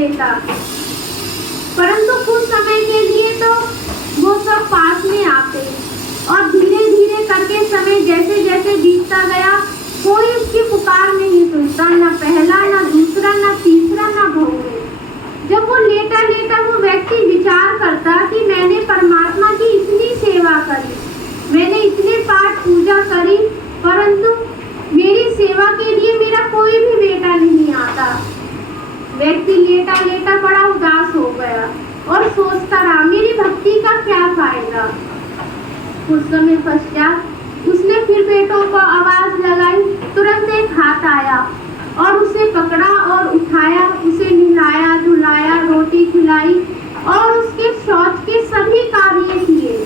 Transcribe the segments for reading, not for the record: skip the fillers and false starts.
देता, परंतु कुछ समय के लिए तो वो सब पास में आते और धीरे धीरे करके समय जैसे जैसे बीतता गया, कोई उसकी पुकार नहीं सुनता, न पहला, न दूसरा, न तीसरा, न बहुवे। जब वो लेटा लेटा वो व्यक्ति विचार करता कि मैंने परमात्मा की इतनी सेवा करी, मैंने इतने पाठ पूजा करी, परंतु मेरी सेवा के लिए मेरा कोई भी बेटा नहीं आता। व्यक्ति लेटा लेटा बड़ा उदास हो गया और सोचता रहा, मेरी भक्ति का क्या फायदा। कुछ समय पश्चात उसने फिर बेटों को आवाज लगाई। तुरंत एक हाथ आया और उसे पकड़ा और उठाया, उसे नहलाया धुलाया, रोटी खिलाई और उसके शौच के सभी कार्य किए।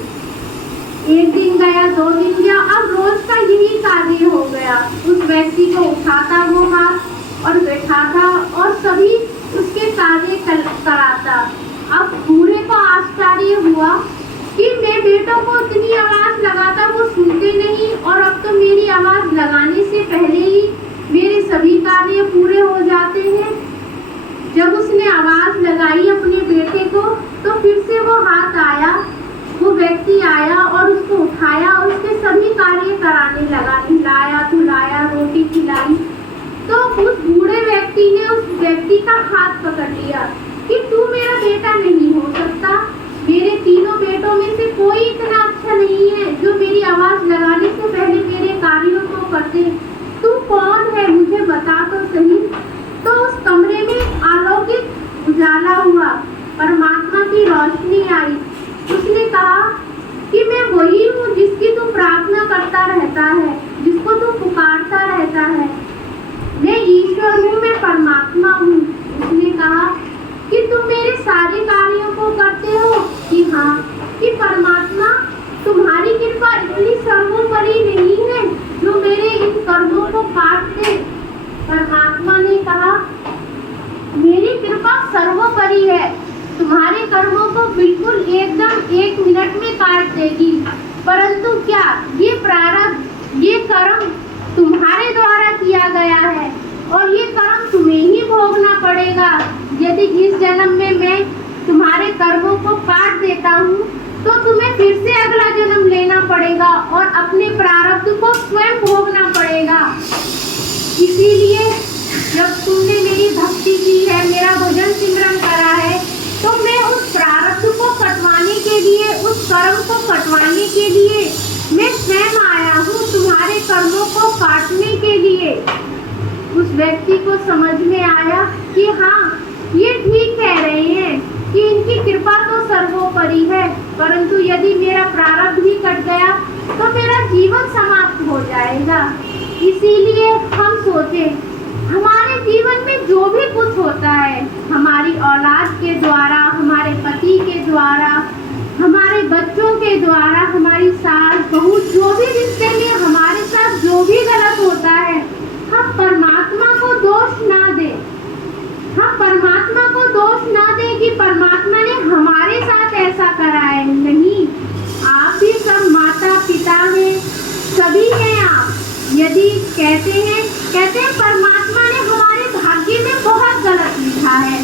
एक दिन गया, 2 दिन गया, अब रोज का यही कार्य हो गया। उस व्यक्ति को उठाता वो हाथ और बैठाता और सभी उसके कार्य कराता। अब बूढ़े को आश्चर्य हुआ कि मैं बेटों को इतनी आवाज लगाता, वो सुनते नहीं, और अब तो मेरी आवाज लगाने से पहले ही मेरे सभी कार्य पूरे हो जाते हैं। जब उसने आवाज लगाई अपने बेटे को, तो फिर से वो हाथ आया, वो व्यक्ति आया और उसको उठाया और उसके सभी कार्य कराने लगा, नहलाया धुलाया, रोटी खिलाई। तो उस बूढ़े व्यक्ति ने उस व्यक्ति का हाथ पकड़ लिया कि तू मेरा बेटा नहीं हो सकता, मेरे तीनों बेटों में से कोई इतना अच्छा नहीं है जो मेरी आवाज लगाने से पहले मेरे कार्यों को करते। तू कौन है, मुझे बता तो सही। तो उस कमरे में अलौकिक उजाला हुआ, परमात्मा की रोशनी आई। उसने कहा कि मैं वही हूँ जिसकी तू प्रार्थना करता रहता है, जिसको तू पुकारता रहता है। मैं ईश्वर हूँ, मैं परमात्मा हूँ। उसने कहा कि तुम मेरे सारे कार्यों को करते हो। कि हाँ, कि परमात्मा तुम्हारी कृपा इतनी सर्वोपरि नहीं है जो मेरे इन कर्मों को काट दे। परमात्मा ने कहा मेरी कृपा सर्वोपरि है, तुम्हारे कर्मों को बिल्कुल एकदम 1 मिनट में काट देगी, परंतु क्या ये प्रारब्ध, ये कर्म तुम्हारे द्वारा किया गया है और ये कर्म तुम्हें ही भोगना पड़ेगा। यदि इस जन्म में मैं तुम्हारे कर्मों को काट देता हूँ तो तुम्हें फिर से अगला जन्म लेना पड़ेगा और अपने प्रारब्ध को स्वयं भोगना पड़ेगा। इसीलिए जब तुमने मेरी भक्ति की है, मेरा भजन सिमरन करा है, तो मैं उस प्रारब्ध को कटवाने के लिए, उस कर्म को कटवाने के लिए मैं स्वयं आया हूँ, तुम्हारे कर्मों को काटने के लिए। उस व्यक्ति को समझ में आया कि हाँ, ये ठीक कह रहे हैं कि इनकी कृपा तो सर्वोपरि है, परंतु यदि मेरा प्रारब्ध भी कट गया तो मेरा जीवन समाप्त हो जाएगा। इसीलिए हम सोचे हमारे जीवन में जो भी कुछ होता है, हमारी औलाद के द्वारा, हमारे पति के द्वारा, हमारे बच्चों के द्वारा, हमारी सास बहू, जो भी रिश्ते में हमारे साथ जो भी गलत होता है, हम परमात्मा को दोष ना दें। हम परमात्मा को दोष ना दें कि परमात्मा ने हमारे साथ ऐसा करा है। नहीं, आप भी सब माता पिता हैं, सभी हैं आप। यदि कहते हैं परमात्मा ने हमारे भाग्य में बहुत गलत लिखा है।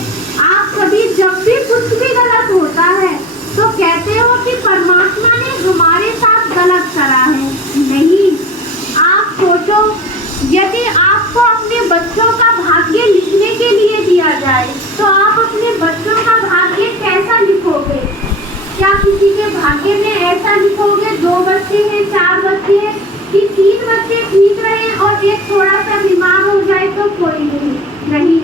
आप सभी जब भी कुछ भी गलत होता है तो कहते हो कि परमात्मा ने हमारे साथ गलत करा है। नहीं, आप सोचो, यदि आपको अपने बच्चों का भाग्य लिखने के लिए दिया जाए तो आप अपने बच्चों का भाग्य कैसा लिखोगे? क्या किसी के भाग्य में ऐसा लिखोगे 2 बच्चे हैं, 4 बच्चे हैं, कि 3 बच्चे ठीक रहे और एक थोड़ा सा बीमार हो जाए तो कोई नहीं।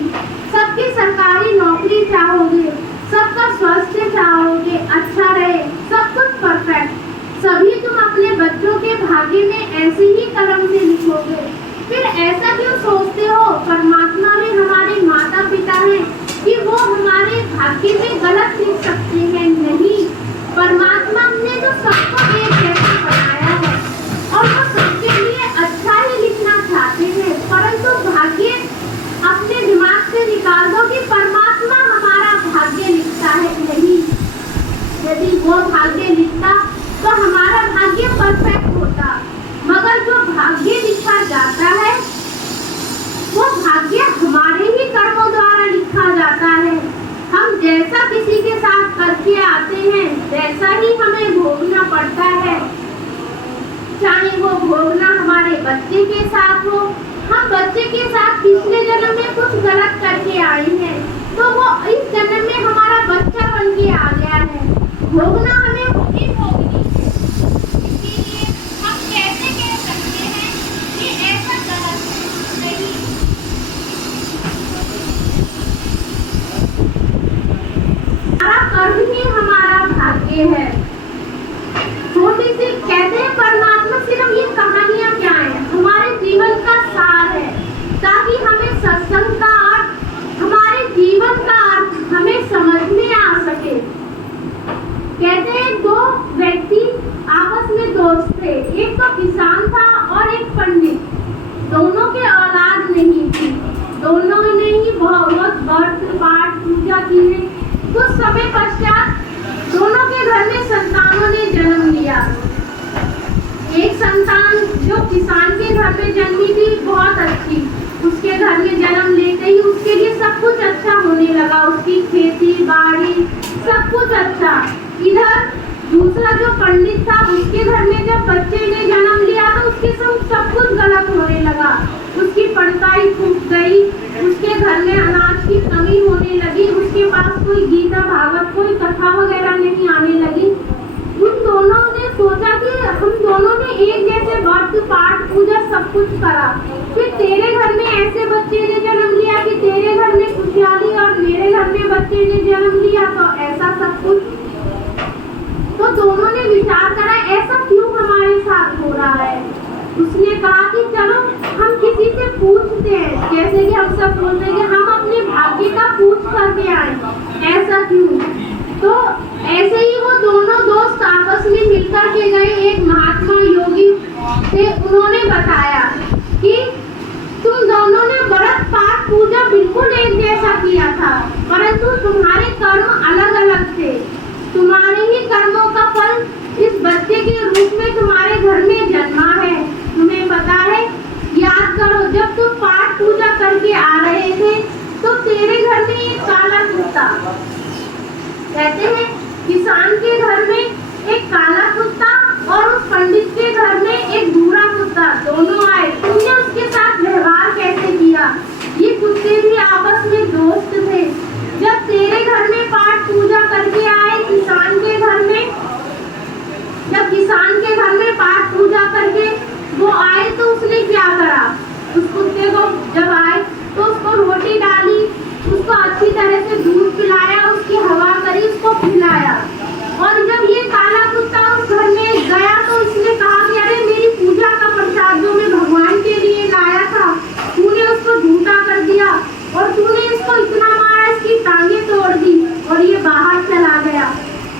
सबकी सरकारी नौकरी चाहोगे, सबका स्वास्थ्य चाहोगे, अच्छा रहे, सब कुछ परफेक्ट। सभी तुम अपने बच्चों के भाग्य में ऐसे ही कलम से लिखोगे। फिर ऐसा क्यों सोचते हो परमात्मा में हमारे माता पिता हैं कि वो हमारे भाग्य में गलत लिख सकते हैं? नहीं, परमात्मा ने तो सबको एक जैसा बनाया है और वो सबके लिए अच्छा ही लिखना चाहते हैं, परंतु भाग्य अपने दिमाग से निकाल दो कि परमात्मा हमारा भाग्य लिखता है। नहीं, यदि वो भाग्य लिखता तो हमारा भाग्य परफेक्ट होता, मगर जो भाग्य लिखा जाता है वो भाग्य हमारे ही कर्मों द्वारा लिखा जाता है। जैसा किसी के साथ करके आते हैं वैसा ही हमें भोगना पड़ता है। चाहे वो भोगना हमारे बच्चे के साथ हो, हम बच्चे के साथ पिछले जन्म में कुछ गलत करके आए हैं तो वो इस जन्म में हमारा बच्चा बन के आ गया है, भोगना हमें वही भोगनी है। इसीलिए हम कैसे कह सकते हैं कि ऐसा गलत नहीं। हमारा कर्म ही हमारा भाग्य है। छोटी सी कहते हैं परमात्मा सिर्फ ये कहानियां क्या है, हमारे जीवन का सार है, ताकि हमें सत्संग का अर्थ, हमारे जीवन का अर्थ हमें समझ में आ सके। कहते हैं दो व्यक्ति आपस में दोस्त थे, एक तो किसान था और एक पंडित। दोनों के औलाद नहीं थी, दोनों ने ही बहुत व्रत पाठ पूजा की है। कुछ समय पश्चात दोनों के घर में संतानों ने जन्म लिया। एक संतान जो किसान के घर में जन्मी थी बहुत अच्छी, उसके घर में जन्म लेते ही उसके लिए सब कुछ अच्छा होने लगा, उसकी खेती बाड़ी सब कुछ अच्छा। इधर दूसरा जो पंडित था उसके घर में जब बच्चे ने जन्म लिया तो उसके संग सब कुछ गलत होने लगा, उसकी पढ़ाई छूट गई, उसके घर में अनाज की कमी होने लगी, उसके पास कोई गीता भागवत कोई कथा वगैरह नहीं आने लगी। उन दोनों ने सोचा कि हम दोनों ने एक जैसे व्रत पाठ पूजा सब कुछ करा, फिर तेरे घर में ऐसे बच्चे ने जन्म लिया कि तेरे घर में खुशहाली और मेरे घर में बच्चे ने जन्म लिया तो ऐसा सब कुछ। तो दोनों ने विचार करा ऐसा क्यों हमारे साथ हो रहा है। उसने कहा कि चलो हम किसी से पूछते हैं, जैसे कि हम सब बोलते हैं कि हम अपने भाग्य का पूछ करके आए, ऐसा क्यों। तो ऐसे ही वो दोनों दोस्त आपस में मिलकर के गए एक महात्मा योगी से, उन्होंने बताया कि तुम दोनों ने व्रत पाठ पूजा बिल्कुल एक जैसा किया था, परंतु तुम्हारे कर्म अलग अलग थे। तुम्हारे ही कर्मों का फल इस बच्चे के रूप में तुम्हारे घर में जन्मा है। तुम्हें पता है, याद करो जब तुम पाठ पूजा करके आ रहे थे तो तेरे घर में एक काला कुत्ता, कहते हैं किसान के घर में एक काला कुत्ता और उस पंडित के घर में एक भूरा कुत्ता, दोनों आए। तुमने उसके साथ व्यवहार कैसे किया। ये कुत्ते भी आपस में दोस्त थे। जब तेरे घर में पाठ पूजा करके आए किसान के घर में, जब किसान के घर में पाठ पूजा करके वो आए तो उसने क्या करा, उस कुत्ते को जब आए तो उसको रोटी डाली, उसको अच्छी तरह से दूध पिलाया, उसकी हवा करी, उसको खिलाया। और जब ये काला कुत्ता उस घर में गया तो उसने कहा कि अरे मेरी पूजा का प्रसाद जो मैं भगवान के लिए लाया था तूने उसको झूठा कर दिया और तूने इसको इतना मारा, इसकी टांगे तोड़ दी और ये बाहर चला गया।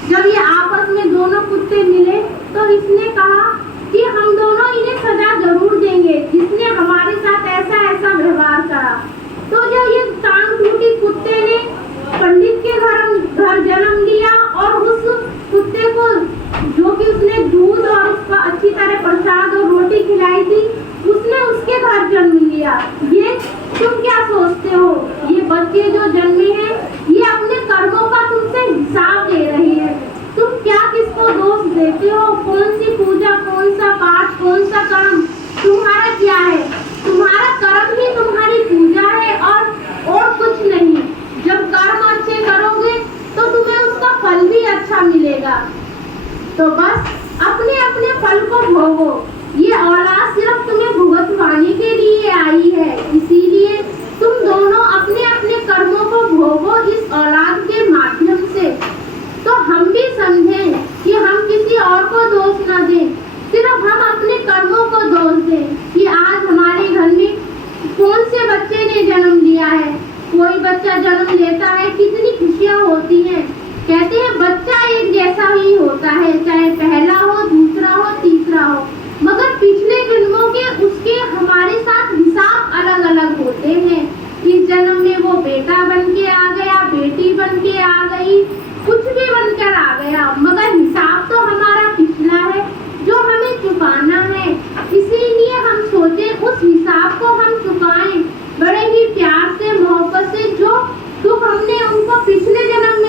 जब ये आपस में दोनों कुत्ते मिले तो इसने कहा कि हम दोनों इन्हें सजा जरूर देंगे जिसने हमारे साथ ऐसा ऐसा व्यवहार करा। तो जब ये टांग टूटी कुत्ते ने पंडित के घर जन्म लिया और उस कुत्ते को जो कि उसने दूध और उसका अच्छी तरह प्रसाद और रोटी खिलाई थी उसने उसके घर जन्म लिया। ये तुम क्या सोचते हो, ये बच्चे जो जन्मे हैं ये अपने कर्मों का तुमसे हिसाब ले रहे हैं। तुम क्या किसको दोष देते हो, कौन सी पूजा, कौन सा पाठ, कौन सा कर्म तुम्हारा क्या है। तुम्हारा कर्म ही तुम्हारी पूजा है और कुछ नहीं। जब कर्म अच्छे करोगे तो तुम्हें उसका फल भी अच्छा मिलेगा। तो बस अपने अपने फल को भोगो। ये औलाद सिर्फ तुम्हें भुगतवाने के लिए आई है, इसीलिए तुम दोनों अपने अपने कर्मों को भोगो इस औलाद के माध्यम से। तो हम भी समझें कि हम किसी और को दोष न दें, सिर्फ हम अपने कर्मों को दोष दें कि आज हमारे घर में कौन से बच्चे ने जन्म लिया है। कोई बच्चा जन्म लेता है कितनी खुशियाँ होती हैं। कहते हैं बच्चा एक जैसा ही होता है, चाहे पहला हो, दूसरा हो, तीसरा हो, मगर पिछले जन्मों के उसके हमारे साथ हिसाब अलग अलग होते हैं। इस जन्म में वो बेटा बन के आ गया, बेटी बन के आ गई, कुछ भी बनकर आ गया, मगर हिसाब तो हमारा पिछला है जो हमें चुकाना है। इसीलिए हम सोचे उस हिसाब को हम चुकाएं बड़े ही प्यार से, मोहब्बत से। जो दुख हमने उनको पिछले जन्म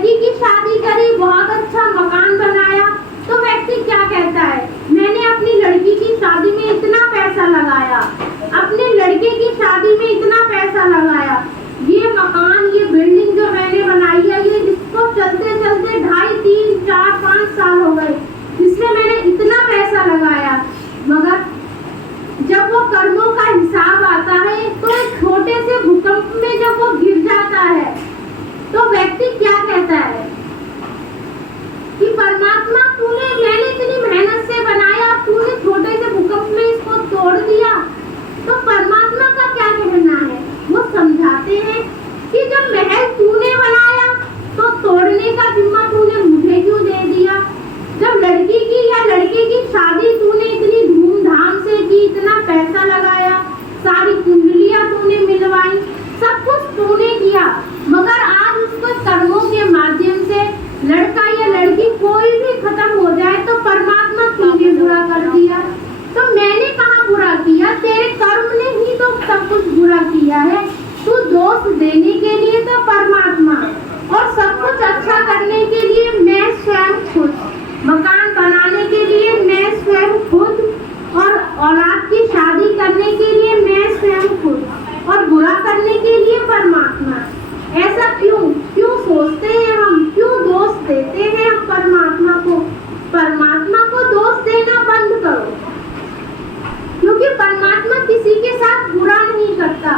लड़की की शादी करी, बहुत अच्छा मकान बनाया, तो व्यक्ति क्या कहता है, मैंने अपनी लड़की की शादी में इतना पैसा लगाया, अपने लड़के की शादी में इतना पैसा लगाया, ये मकान, ये बिल्डिंग जो मैंने बनाई है, ये जिसको चलते चलते 2.5, 3, 4, 5 साल हो गए, इसमें मैंने इतना पैसा लगाया, मगर जब वो कर्मों का हिसाब आता है तो एक छोटे से भूकंप में जब वो गिर जाता है, तो व्यक्ति क्या कहता है कि परमात्मा मैंने इतनी मेहनत से बनाया, तूने छोटे से भूकंप में इसको तोड़ दिया। तो परमात्मा का क्या कहना है, वो समझाते हैं कि जब महल तूने बनाया तो तोड़ने का जिम्मा तूने मुझे क्यों दे दिया। जब लड़की की या लड़के की शादी तूने इतनी धूमधाम से की, इतना पैसा लगाया, सारी कुंडलियां तूने मिलवाई, सब कुछ तूने किया, मगर आज उसको कर्मों के माध्यम से लड़का या लड़की कोई भी खत्म हो जाए तो परमात्मा तूने बुरा कर दिया। तो मैंने कहाँ बुरा किया, तेरे कर्म ने ही तो सब कुछ बुरा किया है। तू दोष देने के लिए तो परमात्मा और सब कुछ अच्छा करने के लिए मैं स्वयं खुद, मकान बनाने के लिए मैं स्वयं खुद, और औलाद की शादी करने के लिए मैं स्वयं खुद, और बुरा करने के लिए परमात्मा। ऐसा क्यों सोचते हैं हम, क्यों दोष देते हैं हम परमात्मा को। परमात्मा को दोष देना बंद करो, क्योंकि परमात्मा किसी के साथ बुरा नहीं करता।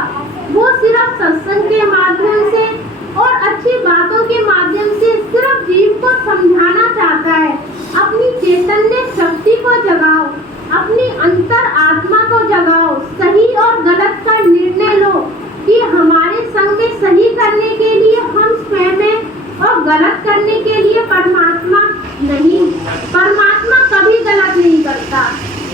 वो सिर्फ सत्संग के माध्यम से और अच्छी बातों के माध्यम से सिर्फ जीव को समझाना चाहता है। अपनी चैतन्य शक्ति को जगाओ, अपनी अंतर आत्मा को जगाओ, सही और गलत का निर्णय लो कि हमारे संग में सही करने के लिए हम स्वयं हैं और गलत करने के लिए परमात्मा नहीं। परमात्मा कभी गलत नहीं करता।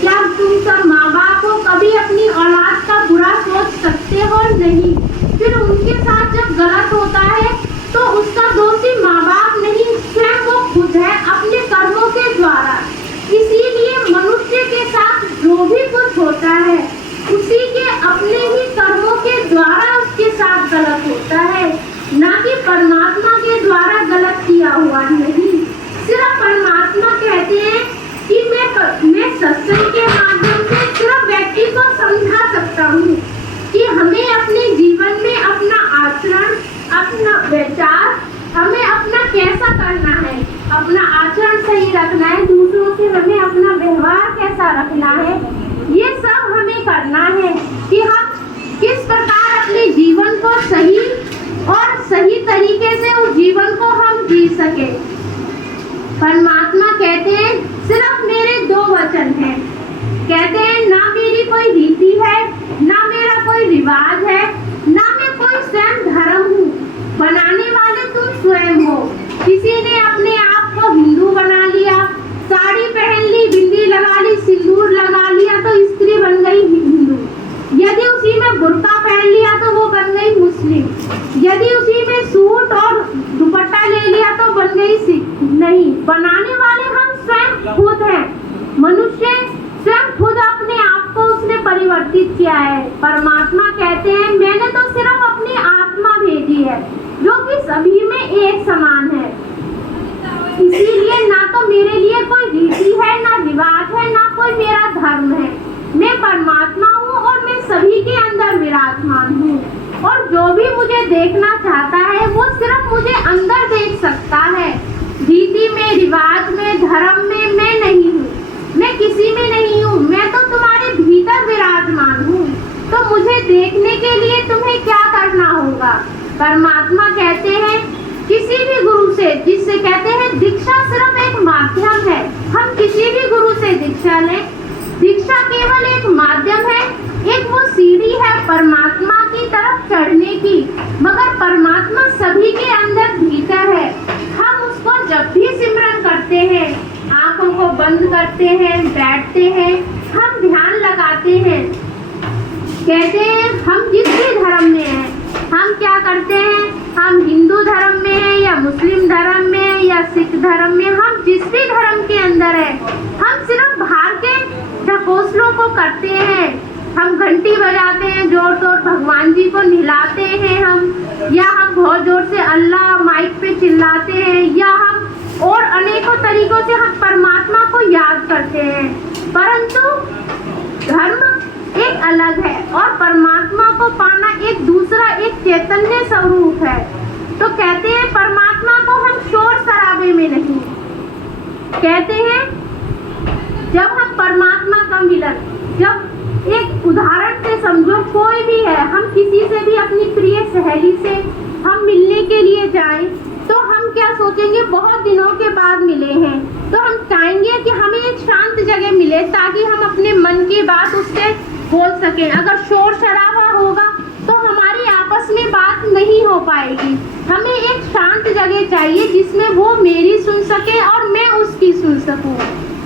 क्या तुम सब माँ बाप हो, कभी अपनी औलाद का बुरा सोच सकते हो? नहीं। फिर उनके साथ जब गलत होता है तो उसका दोषी माँ बाप नहीं, स्वयं वो खुद है अपने कर्मों के द्वारा। इसीलिए मनुष्य के साथ जो भी कुछ होता है उसी के अपने ही कर्मों के द्वारा उसके साथ गलत होता है, ना कि परमात्मा के द्वारा गलत किया हुआ नहीं। सिर्फ परमात्मा कहते हैं कि मैं सत्संग के माध्यम से सिर्फ व्यक्ति को समझा सकता हूँ कि हमें अपने जीवन में अपना आचरण, अपना विचार, हमें अपना कैसा करना है, अपना आचरण सही रखना है, दूसरों से हमें अपना व्यवहार कैसा रखना है, ये सब हमें करना है कि हम किस प्रकार अपने जीवन को सही और सही तरीके से उस जीवन को हम जी सके। परमात्मा कहते हैं सिर्फ मेरे 2 वचन हैं, कहते हैं ना मेरी कोई रीति है, ना मेरा कोई रिवाज है, ना मैं कोई स्वयं धर्म हूँ। बनाने वाले तुम स्वयं हो। किसी ने अपने आप को हिंदू बना लिया, साड़ी पहन ली, बिंदी लगा ली, सिंदूर लगा लिया तो स्त्री बन गई हिंदू। यदि उसी में बुर्का पहन लिया तो वो बन गई मुस्लिम। यदि उसी में सूट और दुपट्टा ले लिया तो बन गई सिख। नहीं, बनाने वाले हम स्वयं खुद हैं। मनुष्य स्वयं खुद अपने आप को उसने परिवर्तित किया है। परमात्मा कहते हैं मैंने तो सिर्फ अपनी आत्मा भेजी है जो कि सभी में एक समान है। इसीलिए ना तो मेरे लिए कोई रीति है, ना रिवाज है, ना कोई मेरा धर्म है। मैं परमात्मा हूँ और मैं सभी के अंदर विराजमान हूँ, और जो भी मुझे देखना चाहता है वो सिर्फ मुझे अंदर देख सकता है। रीति में, रिवाज में, धर्म में मैं नहीं हूँ, मैं किसी में नहीं हूँ, मैं तो तुम्हारे भीतर विराजमान हूँ। तो मुझे देखने के लिए तुम्हें क्या करना होगा? परमात्मा कहते हैं किसी भी गुरु से, जिससे कहते हैं दीक्षा सिर्फ एक माध्यम है, हम किसी भी गुरु से दीक्षा लें, दीक्षा केवल एक माध्यम है, एक वो सीढ़ी है परमात्मा की तरफ चढ़ने की। मगर परमात्मा सभी के अंदर भीतर है। हम उसको जब भी सिमरन करते हैं, आंखों को बंद करते हैं, बैठते हैं, हम ध्यान लगाते हैं, कहते हैं हम जिस भी धर्म में हैं, हम क्या करते हैं, हम हिंदू धर्म में हैं या मुस्लिम धर्म में हैं या सिख धर्म में, हम जिस भी धर्म के अंदर है, हम सिर्फ बाहर के ढकोसलों को करते हैं। हम घंटी बजाते हैं, जोर जोर भगवान जी को नहलाते हैं हम, या हम बहुत जोर से अल्लाह माइक पे चिल्लाते हैं, तरीकों से हम परमात्मा को याद करते हैं, परंतु धर्म एक अलग है और परमात्मा को पाना एक दूसरा, एक चैतन्य स्वरूप है। तो कहते हैं परमात्मा को हम शोर शराबे में नहीं, कहते हैं जब हम परमात्मा का मिलन, जब एक उदाहरण से समझो कोई भी है, हम किसी से भी अपनी प्रिय सहेली से हम मिलने के लिए जाएं तो हम क्या सोचेंगे, बहुत दिनों के बाद मिले हैं तो हम चाहेंगे कि हमें एक शांत जगह मिले ताकि हम अपने मन की बात उससे बोल सकें। अगर शोर शराबा होगा तो हमारी आपस में बात नहीं हो पाएगी। हमें एक शांत जगह चाहिए जिसमें वो मेरी सुन सके और मैं उसकी सुन सकूं।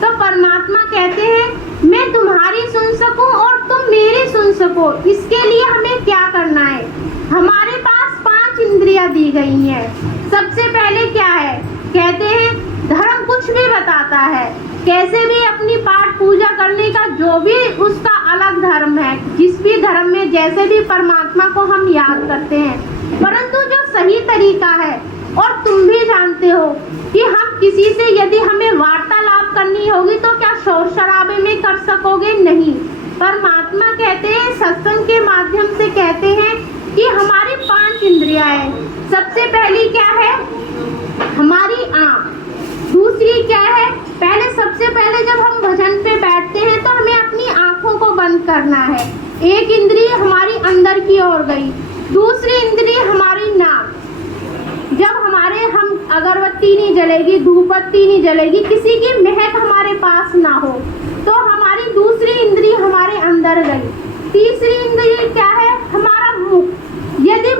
तो परमात्मा कहते हैं मैं तुम्हारी सुन सकूं और तुम मेरी सुन सको, इसके लिए हमें क्या करना है। हमारे पास 5 इंद्रियां दी गई हैं। सबसे पहले क्या है, कहते हैं धर्म कुछ भी बताता है, कैसे भी अपनी पाठ पूजा करने का जो भी उसका अलग धर्म है, जिस भी धर्म में जैसे भी परमात्मा को हम याद करते हैं, परंतु जो सही तरीका है, और तुम भी जानते हो कि हम किसी से यदि हमें वार्तालाप करनी होगी तो क्या शोर शराबे में कर सकोगे, नहीं। परमात्मा कहते हैं सत्संग के माध्यम से कहते हैं कि हमारी 5 इंद्रियां हैं। सबसे पहली क्या है, हमारी आँख। दूसरी क्या है, पहले सबसे पहले जब हम भजन पे बैठते हैं तो हमें अपनी आँखों को बंद करना है। एक इंद्रिय हमारी अंदर की ओर गई, दूसरी इंद्रिय हमारी नाक। जब हम अगरबत्ती नहीं जलेगी, धूपबत्ती नहीं जलेगी, किसी की महक हमारे पास ना हो तो हमारी दूसरी इंद्रिय हमारे अंदर गई। तीसरी इंद्रिय क्या है, हमारा मुख। यदि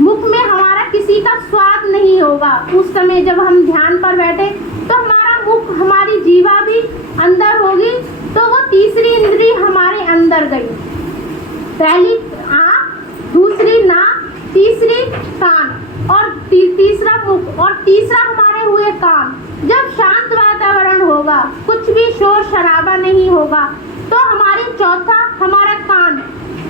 मुख में हमारा किसी का स्वाद नहीं होगा, उस समय जब हम ध्यान पर बैठे तो हमारा मुख, हमारी जीवा भी अंदर होगी, तो वो तीसरी इंद्रिय हमारे अंदर गई। पहली आँख, दूसरी नाक, तीसरी कान और तीसरा मुख और तीसरा हमारे हुए कान। जब शांत वातावरण होगा, कुछ भी शोर शराबा नहीं होगा, तो हमारी चौथा हमारा कान,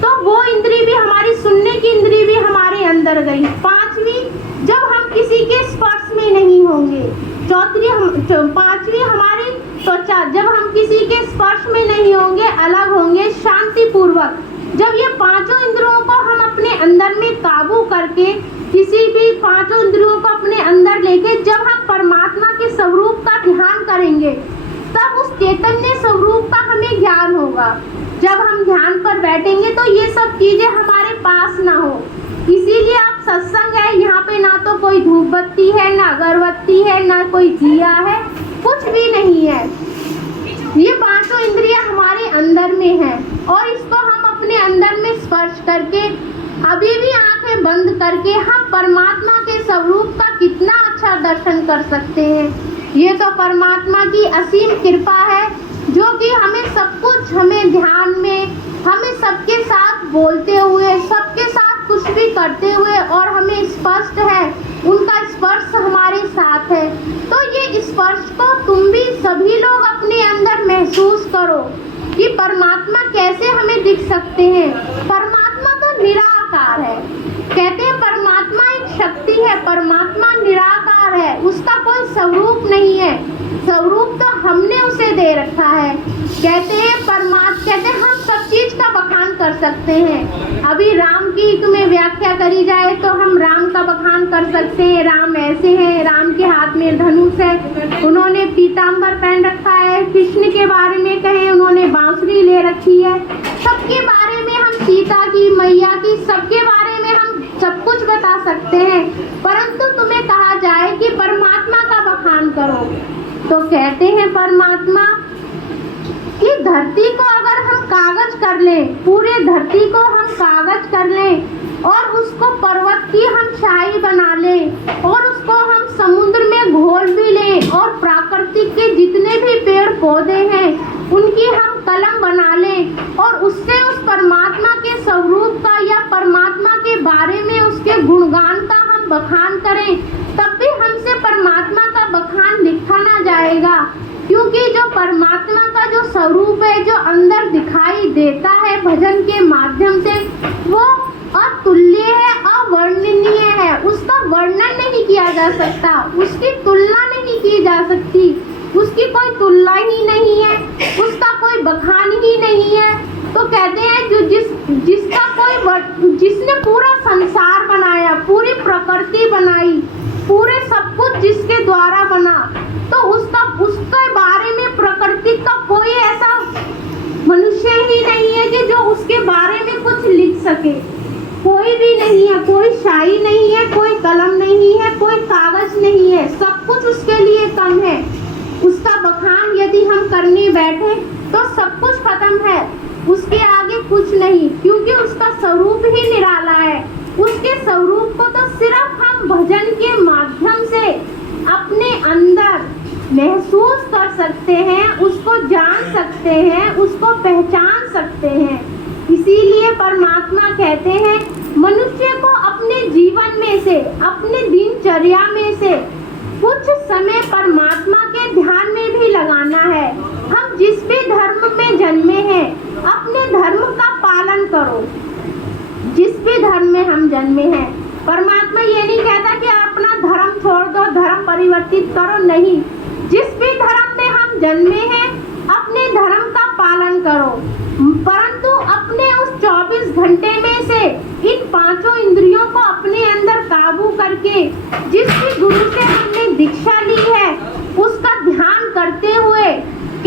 तो वो इंद्री भी हमारी सुनने की इंद्री भी हमारे अंदर गई। पांचवी, जब हम किसी के स्पर्श में नहीं होंगे। पांचवी हमारी त्वचा, जब हम किसी के स्पर्श में नहीं होंगे, अलग होंगे शांति पूर्वक। जब ये पांचों इंद्रियों को हम अपने अंदर में काबू करके, किसी भी पांचों इंद्रियों को अपने अंदर लेके जब हम परमात्मा के स्वरूप का ध्यान करेंगे, तब उस चैतन्य स्वरूप का हमें ज्ञान होगा। जब हम ध्यान पर बैठेंगे तो ये सब चीजें हमारे पास ना हो। इसीलिए आप सत्संग है, यहाँ पे ना तो कोई धूप बत्ती है, ना अगरबत्ती है, ना कोई दिया है, कुछ भी नहीं है। ये पांचों इंद्रियां हमारे अंदर में है और इसको हम अपने अंदर में स्पर्श करके, अभी भी आंखें बंद करके हम परमात्मा के स्वरूप का कितना अच्छा दर्शन कर सकते हैं। ये तो परमात्मा की असीम कृपा है जो कि हमें सब कुछ, हमें ध्यान में, हमें सबके साथ बोलते हुए, सबके साथ कुछ भी करते हुए, और हमें स्पष्ट है उनका स्पर्श हमारे साथ है। तो ये स्पर्श को तुम भी सभी लोग अपने अंदर महसूस करो कि परमात्मा कैसे हमें दिख सकते हैं। परमात्मा तो निराकार है, कहते हैं परमात्मा एक शक्ति है, परमात्मा निराकार है, उसका कोई स्वरूप नहीं है, स्वरूप तो हमने उसे दे रखा है। कहते हैं कहते हैं हम सब चीज का बखान कर सकते हैं। अभी राम की तुम्हें व्याख्या करी जाए तो हम राम का बखान कर सकते हैं। राम ऐसे हैं, राम के हाथ में धनुष है, उन्होंने पीताम्बर पहन रखा है। कृष्ण के बारे में कहें, उन्होंने बांसुरी ले रखी है। सबके बारे में हम, सीता की, मैया की, सबके बारे में हम सब कुछ बता सकते हैं, परंतु तुम्हें कहा जाए कि परमात्मा का बखान करो तो कहते हैं परमात्मा कि धरती को अगर हम कागज कर लें, पूरे धरती को हम कागज कर लें और उसको पर्वत की हम शाही बना लें और उसको हम समुद्र में घोल भी लें और प्राकृतिक के जितने भी पेड़ पौधे हैं उनकी हम कलम बना लें और उससे उस परमात्मा के स्वरूप का या परमात्मा के बारे में उसके गुणगान का हम बखान करें, तब भी हमसे परमात्मा का बखान लिखा ना जाएगा। क्योंकि जो परमात्मा का जो स्वरूप है, जो अंदर दिखाई देता है भजन के माध्यम से, वो अतुल्य है, अवर्णनीय है, उसका वर्णन नहीं किया जा सकता, उसकी तुलना नहीं की जा सकती, उसकी कोई तुलना ही नहीं है, उसका कोई बखान ही नहीं है। तो कहते हैं जो जिसने पूरा संसार बनाया, पूरी प्रकृति बनाई, पूरे सब कुछ जिसके द्वारा बना, तो उसके बारे में प्रकृति का कोई ऐसा मनुष्य ही नहीं है कि जो उसके बारे में कुछ लिख सके। कोई भी नहीं है, कोई शाही नहीं है, कोई कलम नहीं है, कोई कागज नहीं है, सब कुछ उसके लिए कम है। उसका बखान यदि हम करने बैठे तो सब कुछ खत्म है, उसके आगे कुछ नहीं, क्योंकि उसका स्वरूप ही निराला है। उसके स्वरूप को तो सिर्फ हम भजन के माध्यम से अपने अंदर महसूस कर सकते हैं, उसको जान सकते हैं, उसको पहचान सकते हैं। इसीलिए परमात्मा कहते हैं मनुष्य को अपने जीवन में से, अपने दिनचर्या में से कुछ समय परमात्मा के ध्यान में भी लगाना है। हम जिस भी धर्म में जन्मे हैं, अपने धर्म का पालन करो। जिस भी धर्म में हम जन्मे हैं, परमात्मा ये नहीं कहता कि अपना धर्म छोड़ दो, धर्म परिवर्तित करो, नहीं। जिस भी धर्म में हम जन्मे हैं, अपने धर्म का पालन करो, परंतु अपने उस 24 घंटे में से इन 5 इंद्रियों को अपने अंदर काबू करके जिस भी गुरु से हम